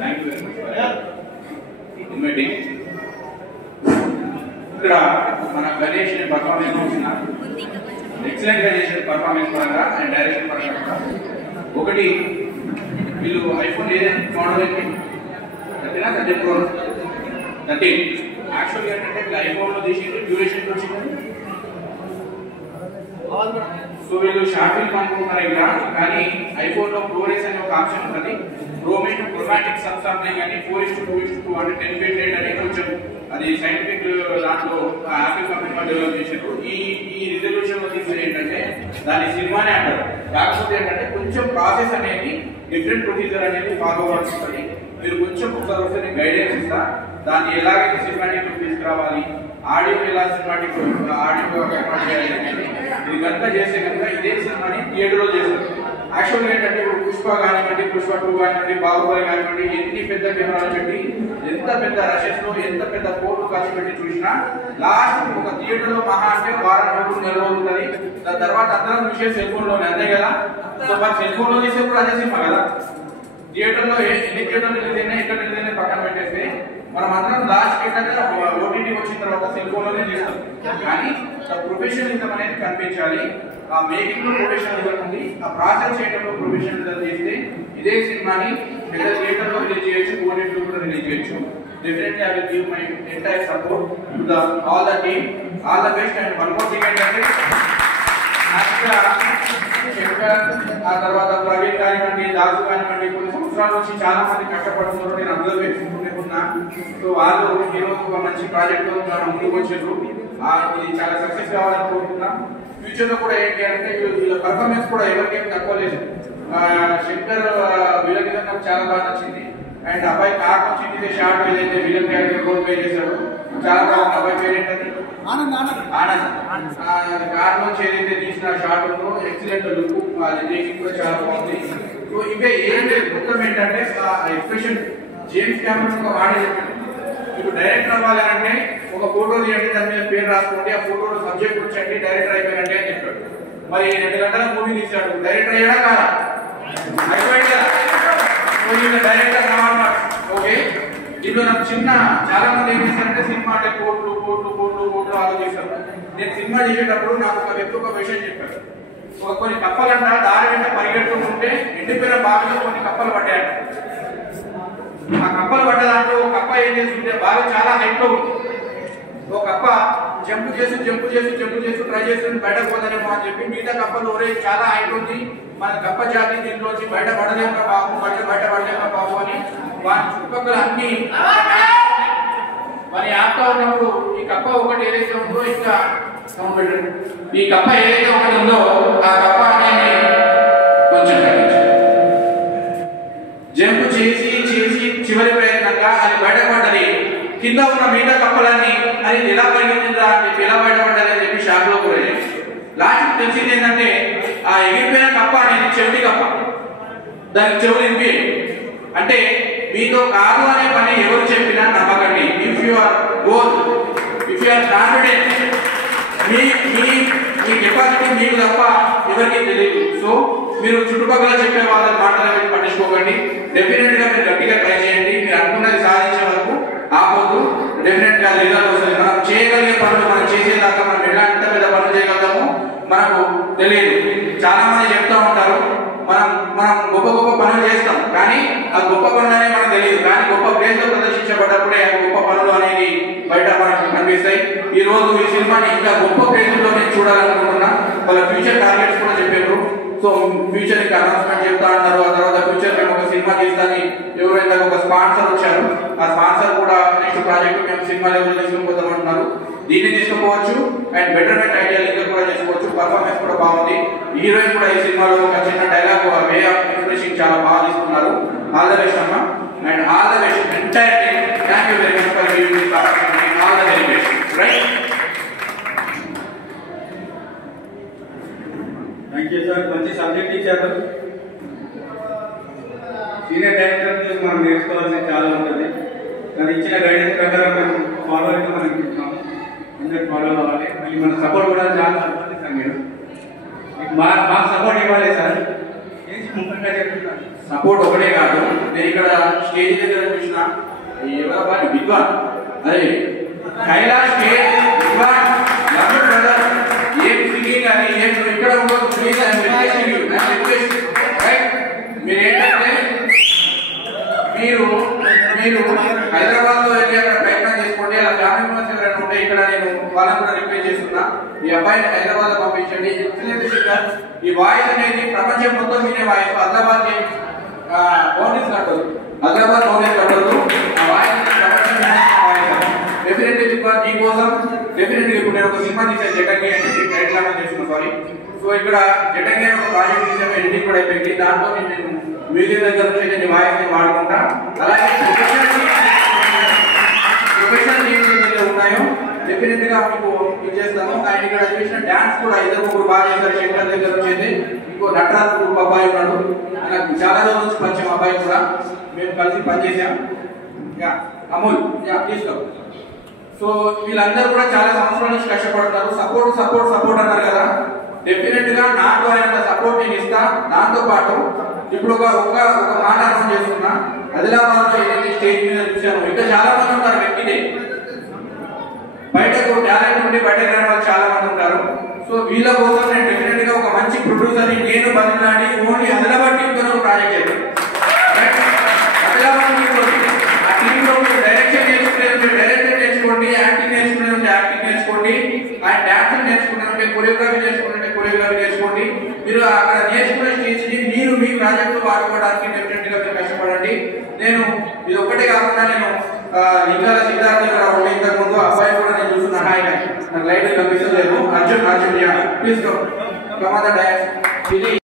Thank you very much inviting. ఇక్కడ మన Ganesh performance చూసిన ఎక్సలెంట్ గా చేసిన పర్ఫార్మెన్స్ పరంగా అండ్ డైరెక్షన్ పరంగా ఒకటి వీళ్ళు ఐఫోన్ ఏదైనా మోడల్ ఏంటి 13 Pro 13 యాక్చువల్గా ఏంటంటే వీళ్ళు ఐఫోన్ లో తీసింది డ్యూరేషన్ వచ్చింది. సో వీళ్ళు షార్ట్ ఫిల్మ్ అనుకుంటున్నారు ఇక్కడ, కానీ ఐఫోన్ లో ప్రోరెస్ అనే ఒక ఆప్షన్ ఉంటుంది. క్రోమాటిక్ సబ్సాంప్లింగ్ అని 4:2:2 అంటే 10 బిట్ రేట్ అని కొంచెం అది సైంటిఫిక్ దాంట్లో యాపిల్ కంపెనీ వాళ్ళు డెవలప్ చేశారు. ఈ రిజల్యూషన్ లో తీసేది ఏంటంటే దాని సినిమానే అంటారు. కాకపోతే ఏంటంటే కొంచెం ప్రాసెస్ అనేది డిఫరెంట్ ప్రొసీజర్ అనేది ఫాలో అవ్వాల్సి ఉంటుంది. మీరు కొంచెం ఒకసారి గైడెన్స్ ఇస్తా, దాన్ని ఎలాగైతే సినిమాటిక్ తీసుకురావాలి, ఆడియో ఎలా సినిమాటిక్ ఆడియో కన్వర్ట్ చేయాలి అనేది ఇది కనుక చేస్తే కనుక ఇదే సినిమాని థియేటర్లో చేస్తారు. యాక్చువల్గా ఏంటంటే ఇప్పుడు పుష్ప కానివ్వండి, పుష్ప 2 కానివ్వండి, బాహుబలి కానివ్వండి, ఎన్ని పెద్ద కెమెరాలు పెట్టి ఎంత పెద్ద రషెస్ లో ఎంత పెద్ద కోట్లు ఖర్చు పెట్టి చూసినా లాస్ట్ ఒక థియేటర్ లో మహా అంటే వారం రోజులు నెల రోజులు ఉంటుంది. దాని తర్వాత అందరం చూసే సెల్ ఫోన్ లోనే, అంతే కదా. సో మరి సెల్ ఫోన్ లో చేసేప్పుడు అదే సినిమా కదా. థియేటర్ లో ఎన్ని థియేటర్లు రిలీజ్ అయినా ఎక్కడ రిలీజ్ అయినా పక్కన పెట్టేస్తే మనం అందరం లాస్ట్ ఏంటంటే ఓటీటీ వచ్చిన తర్వాత సెల్ ఫోన్ లోనే చేస్తాం. కానీ ప్రొఫెషనలిజం అనేది కనిపించాలి. ఆ మేకింగ్ లో ప్రొఫెషనలిజం ఉంది, ఆ ప్రాసెస్ చేయడంలో ప్రొఫెషనలిజం చేస్తే ఇదే సినిమాని పెద్ద థియేటర్ లో రిలీజ్ చేయొచ్చు, ఓటీటీ కూడా రిలీజ్ చేయొచ్చు. Definitely I will give my entire support to the all the team, all the best. And one more thing ఏంటంటే ఆ తర్వాత ప్రవీణ్ కానివ్వండి, దాసు కానివ్వండి, కొన్ని సంవత్సరాల నుంచి చాలా మంది కష్టపడుతున్నారు. నేను అబ్జర్వ్ చేసుకుంటున్నా. సో వాళ్ళు ఈరోజు ఒక మంచి ప్రాజెక్ట్ ముందుకు వచ్చారు. ఇది చాలా సక్సెస్ కావాలని కోరుతున్నా. ఫ్యూచర్ లో కూడా ఏంటి అంటే వీళ్ళ పర్ఫార్మెన్స్ కూడా ఎవరికేం తక్కువ లేదు. శంకర్ విలన్ మీద నాకు చాలా బాగా నచ్చింది. అండ్ అబ్బాయి కార్ నుంచి ఇదే షార్ట్ ఏదైతే విలన్ క్యారెక్టర్ రోల్ ప్లే చేశాడు చాలా బాగుంది. అబ్బాయి పేరేంటది ఆనంద్. కార్ నుంచి ఏదైతే తీసిన షార్ట్ ఉందో ఎక్సలెంట్ లుక్, అది టేకింగ్ కూడా చాలా బాగుంది. సో ఇంకా ఏం లేదు, మొత్తం ఏంటంటే ఎక్స్ప్రెషన్ జేమ్స్ కెమెరాన్ ఒక వాడే చెప్పాడు, ఇప్పుడు డైరెక్టర్ అవ్వాలంటే ఒక ఫోటో తీయండి, దాని మీద పేరు రాసుకోండి, ఆ ఫోటోలో సబ్జెక్ట్ వచ్చండి, డైరెక్టర్ అయిపోయారంటే అని చెప్పాడు. మరి 2 గంటల మూవీ తీశాడు, డైరెక్టర్ అయ్యాడా కాదా? అయిపోయాడు కదా. డైరెక్టర్ కావాలన్నారు. ఓకే, ఇప్పుడు నాకు చిన్న చాలా మంది ఏం చేస్తారంటే సినిమా అంటే కోట్లు కోట్లు కోట్లు కోట్లు ఆలోచిస్తారు. నేను సినిమా చేసేటప్పుడు నాకు ఒక వ్యక్తి ఒక విషయం చెప్పాడు. కొన్ని కప్పలంట దారి వెంట పరిగెడుతుంటే ఎండిపోయిన బావిలో కొన్ని కప్పలు పడ్డాయంట. ఆ కప్పలు పడ్డ దాంట్లో ఒక కప్ప ఏం చేస్తుంటే బావి చాలా హైట్ లో ఉంది. ఒక కప్ప జంప్ చేసి ట్రై చేసి బయటకు పోతానేమో అని చెప్పి మిగతా కప్పలు ఒరే చాలా హైట్ ఉంది, మన కప్ప జాతి దీంట్లోంచి బయట పడలేక బాబు, బయట పడలేక బాబు అని వారి చుట్టుపక్కల అన్ని మరి ఆపుతా ఉన్నప్పుడు ఈ కప్ప ఒకటి ఏదైతే ఉందో ఇంకా ఈ కప్ప ఏదైతే ఒకటి ఉందో ఆ కప్ప అనేది కొంచెం జంప్ చేసి చివరి ప్రయత్నంగా అది బయటపడ్డది. కింద ఉన్న మిగతా కప్పలన్నీ అది ఎలా పరిగెత్తిందా అని చెప్పి ఎలా బయటపడ్డది అని చెప్పి షాక్ లో కూడా లాస్ట్ తెలిసింది ఏంటంటే ఆ ఎగిరిపోయిన కప్ప అనేది చెవిటి కప్ప, దానికి చెవులు ఎంపి. అంటే మీతో కాదు అనే పని ఎవరు చెప్పినా నమ్మకండి. If you are goal, if you are confident, మీ కెపాసిటీ మీకు తప్ప ఎవరికి తెలియదు. సో మీరు చుట్టుపక్కల చెప్పే వాళ్ళ మాటలు పట్టించుకోకండి. డెఫినెట్ గా మీరు గట్టిగా ట్రై చేయండి. మీరు అనుకున్నది సాధించే వరకు ఆపొద్దు. డెఫినెట్ గా రిజల్ట్ వస్తుంది. మనం చేయగలిగే పనులు మనం చేసేదాకా మనం ఎంత పెద్ద పనులు చేయగలుగుతామో మనకు తెలియదు. చాలా మంది చెప్తూ ఉంటారు మనం గొప్ప పనులు చేస్తాం, కానీ ఆ గొప్ప పనులు అనేవి మనకు తెలియదు. కానీ గొప్ప ప్లేస్ లో ప్రదర్శించబడ్డప్పుడే ఆ గొప్ప పనులు అనేవి బయట మనకు కనిపిస్తాయి. ఈ రోజు ఈ సినిమాని ఇంకా గొప్ప ప్లేసుల్లో నేను చూడాలనుకుంటున్నా. వాళ్ళ ఫ్యూచర్ టార్గెట్స్ కూడా చెప్పారు. సో ఫ్యూచర్ ఇంకా అనౌన్స్మెంట్ చెప్తా అన్నారు. ఆ తర్వాత ఫ్యూచర్ మేము ఒక సినిమా తీస్తాని ఎవరైనా ఒక స్పాన్సర్ వచ్చారు. ఆ స్పాన్సర్ కూడా నెక్స్ట్ ప్రాజెక్ట్ మేము సినిమా లెవెల్ తీసుకుపోతామంటున్నారు. దీన్ని తీసుకోవచ్చు అండ్ బెటర్మెంట్ ఐడియా లింక్ కూడా చేసుకోవచ్చు. పర్ఫార్మెన్స్ కూడా బాగుంది. హీరోయిన్ కూడా ఈ సినిమాలో ఒక చిన్న డైలాగ్ వే ఆఫ్ ఎక్స్ప్రెషన్ చాలా బాగా తీసుకున్నారు. ఆల్ ద బెస్ట్ అమ్మా and all the best entire team. Thank you very much for giving this opportunity. All the very best. Right, thank you sir. మంచి సబ్జెక్ట్ ఇచ్చారు. సీనియర్ డైరెక్టర్ నుంచి మనం నేర్చుకోవాల్సింది చాలా ఉంటుంది. మరి ఇచ్చిన గైడెన్స్ ప్రకారం మేము ఫాలో అయితే మనం ఇస్తున్నాము. అందరికి ఫాలో అవ్వాలి. మళ్ళీ మన సపోర్ట్ కూడా చాలా ఉంటుంది సార్. మీరు మాకు సపోర్ట్ ఇవ్వాలి సార్. ఏం ముఖ్యంగా చెప్తున్నారు సపోర్ట్ ఒకటే కాదు, నేను ఇక్కడ స్టేజ్ దగ్గర చూసిన ఎవరి విద్వాన్ అదే కైలాష్ స్టేజ్ విద్వాన్ లవ్ బ్రదర్ ఏం సింగింగ్ అని ఏం ఇక్కడ ఉండదు. Please I request right. మీరు ఏంటంటే మీరు హైదరాబాద్ లో వెళ్ళి అక్కడ ప్రయత్నం చేసుకోండి. అలా ఫ్యామిలీ మెంబర్స్ ఎవరైనా ఉంటే ఇక్కడ నేను వాళ్ళని కూడా రిక్వెస్ట్ చేస్తున్నా, ఈ అబ్బాయిని హైదరాబాద్ లో పంపించండి. Excellent singer. ఈ వాయిస్ అనేది ప్రపంచం మొత్తం వినే వాయిస్. హైదరాబాద్ బౌండరీస్ కట్టదు, హైదరాబాద్ బౌండరీస్ కట్టదు. ఆ వాయిస్ ప్రపంచం డెఫినెట్లీ దీనికోసం డెఫినెట్లీ ఇప్పుడు నేను ఒక సినిమా తీసాను జటంగి అని టైటిల్ చేస్తున్నా. సారీ. సో ఇక్కడ జటంగి ఒక ప్రాజెక్ట్ తీసాము, ఎడిటింగ్ కూడా అయిపోయింది. దాంట్లో నేను మ్యూజిక్ దగ్గర నుంచి నేను వాయిస్ ని వాడుకుంటా. అలాగే ప్రొఫెషనల్ టీమ్స్ ఉన్నాయో డెఫినెట్ గా మీకు ఇచ్చేస్తాను. అండ్ ఇక్కడ చూసిన డాన్స్ కూడా ఇద్దరు ముగ్గురు బాగా చేశారు. శంకర్ దగ్గర వచ్చేది ఇంకో నటరాజ్ గ్రూప్ అబ్బాయి ఉన్నాడు, నాకు చాలా రోజుల నుంచి పరిచయం అబ్బాయి కూడా, మేము కలిసి పనిచేసాం. అమూల్ తీసుకో. సో వీళ్ళందరూ కూడా చాలా సంవత్సరాల నుంచి కష్టపడుతున్నారు. సపోర్ట్ అన్నారు కదా, డెఫినెట్ గా నాకు ఆయన సపోర్ట్ నేను ఇస్తా. దాంతో పాటు ఇప్పుడు ఒక మాట అర్థం చేస్తున్నా, ఆదిలాబాద్ లో స్టేజ్ మీద చూశాను, ఇంకా చాలా మంది ఉంటారు వ్యక్తిని బయటకు టాలెంట్ ఉండి బయటకు రాని వాళ్ళు చాలా మంది ఉంటారు. సో వీళ్ళ కోసం నేను డెఫినెట్ గా ఒక మంచి ప్రొడ్యూసర్ ని నేను బదిలాడి ఓన్లీ ఆదిలాబాద్ టీమ్ తో ప్రాజెక్ట్ చేస్తాను. ఆదిలాబాద్ టీమ్ ఆ టీమ్ లో డైరెక్షన్ నేర్చుకోండి, యాక్టింగ్ నేర్చుకోండి, ఆయన డాన్స్ నేర్చుకుంటే కొరియోగ్రఫీ నేర్చుకోండి. మీరు అక్కడ నేర్చుకునే స్టేజ్ ని మీరు మీ ప్రాజెక్ట్ వాడుకోవడానికి డెఫినెట్ గా మీరు కష్టపడండి. నేను ఇది ఒక్కటే కాకుండా నేను ఇంకా సిద్ధార్థ ఇంతకు ముందు అబ్బాయి కూడా నేను చూస్తున్నా. హాయ్ నాకు లైట్ కనిపించలేదు. Arjun please come on the dais.